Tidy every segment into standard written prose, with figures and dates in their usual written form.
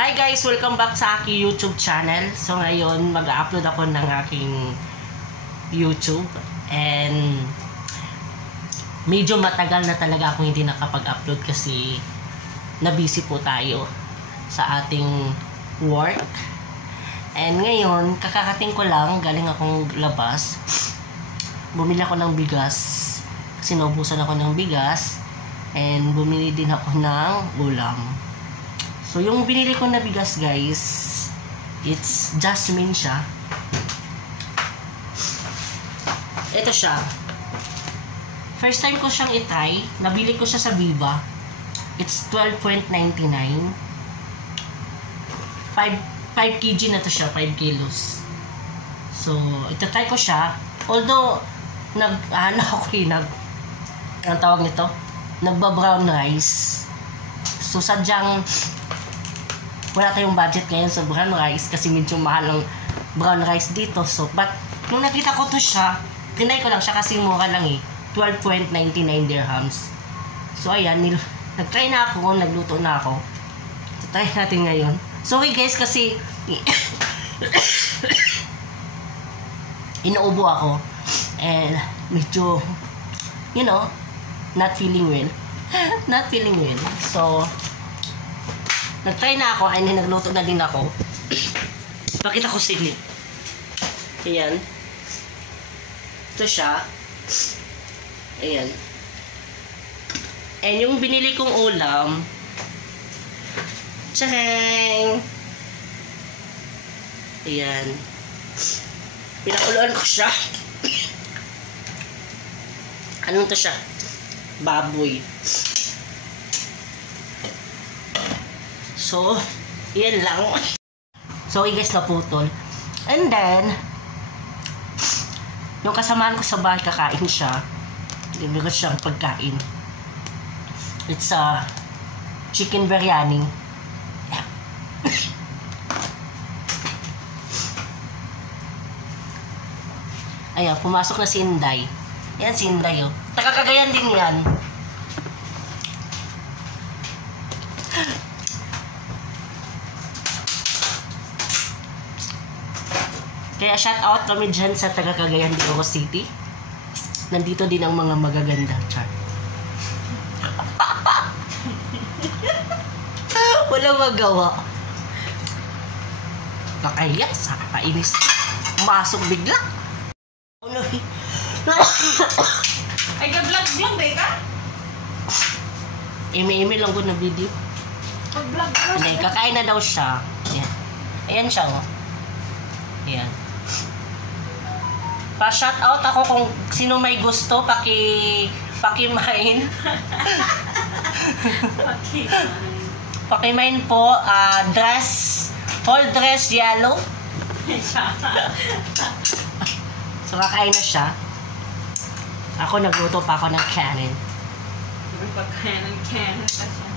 Hi guys! Welcome back sa aking YouTube channel. So ngayon, mag-upload ako ng aking YouTube. And medyo matagal na talaga ako hindi nakapag-upload kasi na-busy po tayo sa ating work. And ngayon, kakakating ko lang, galing akong labas. Bumili ako ng bigas kasi naubusan ako ng bigas. And bumili din ako ng ulam. So yung binili ko na bigas guys, it's jasmine siya. Ito siya. First time ko siyang itry. Nabili ko siya sa Viva. It's 12.99. 5 kg na to siya, 5 kilos. So ito try ko siya. Although ang tawag nito, nagba-brown rice. So sadyang wala tayong budget ngayon sa brown rice kasi medyo mahal ang brown rice dito. So but nung nakita ko to siya, tinay ko lang siya kasi mura lang eh. 12.99 dirhams. So ayan, nag-try na ako, nagluto na ako. So try natin ngayon. Sorry guys kasi inuubo ako and medyo not feeling well. Not feeling well. So, nag-try na ako and nagluto na din ako. Pakita ko siglit. Ayan. Ito siya. Ayan. And yung binili kong ulam, tsaring! Ayan. Pinakuluan ko siya. Anong to siya? Baboy. So, yan lang. So, guys, naputol. And then, yung kasamaan ko sa bahay, kakain siya. Hindi ko siyang pagkain. It's a chicken biryani. Yeah. Ayan, pumasok na si Inday. Yan si Inday, oh. Taga-Cagayan din yan. Kaya shout out kami dyan sa taga-Cagayan de Oro City. Nandito din ang mga magaganda. Char. Walang magawa. Nakaya, kainis. Masok bigla. Ay, ka-vlog lang, Beka? Ime-ime lang ko na video. Ka-vlog lang. Hindi, kakain na daw siya. Ayan. Ayan siya, oh. Ayan. Pa-shout out ako kung sino may gusto, pakimain. Pakimain po, whole dress yellow. So, kakain na siya. Ako, nagluto pa ako ng kanin. Pagkain ng kanin pa siya.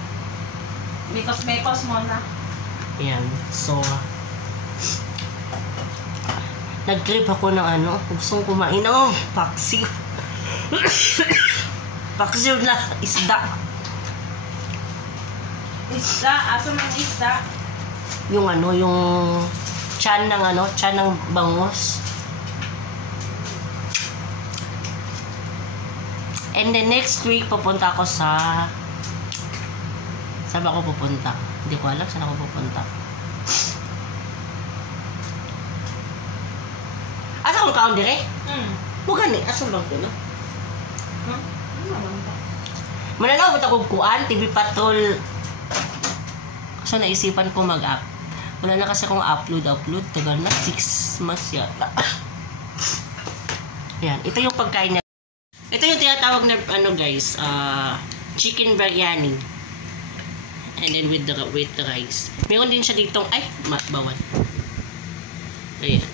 Mekos mo na. Ayan. So, nag-trip ako ng gustong kumain. Paksiw. Paksiw na isda. Isda? Aso ng isda? Yung yung tiyan ng bangus. And then next week, pupunta ako saan ba ako pupunta? Hindi ko alam saan ako pupunta. Asa kong kaon dire? Bukan eh. Asa bang ko na? Mananaw ba't ako kuan? TV Patrol. So naisipan ko mag-up. Wala na kasi akong upload. Tagal na. 6 months yata. Yan. Ito yung pagkain niya. Ito yung tinatawag na guys, chicken biryani. And then with the rice. Meron din siya ditong, bawal. Ayan.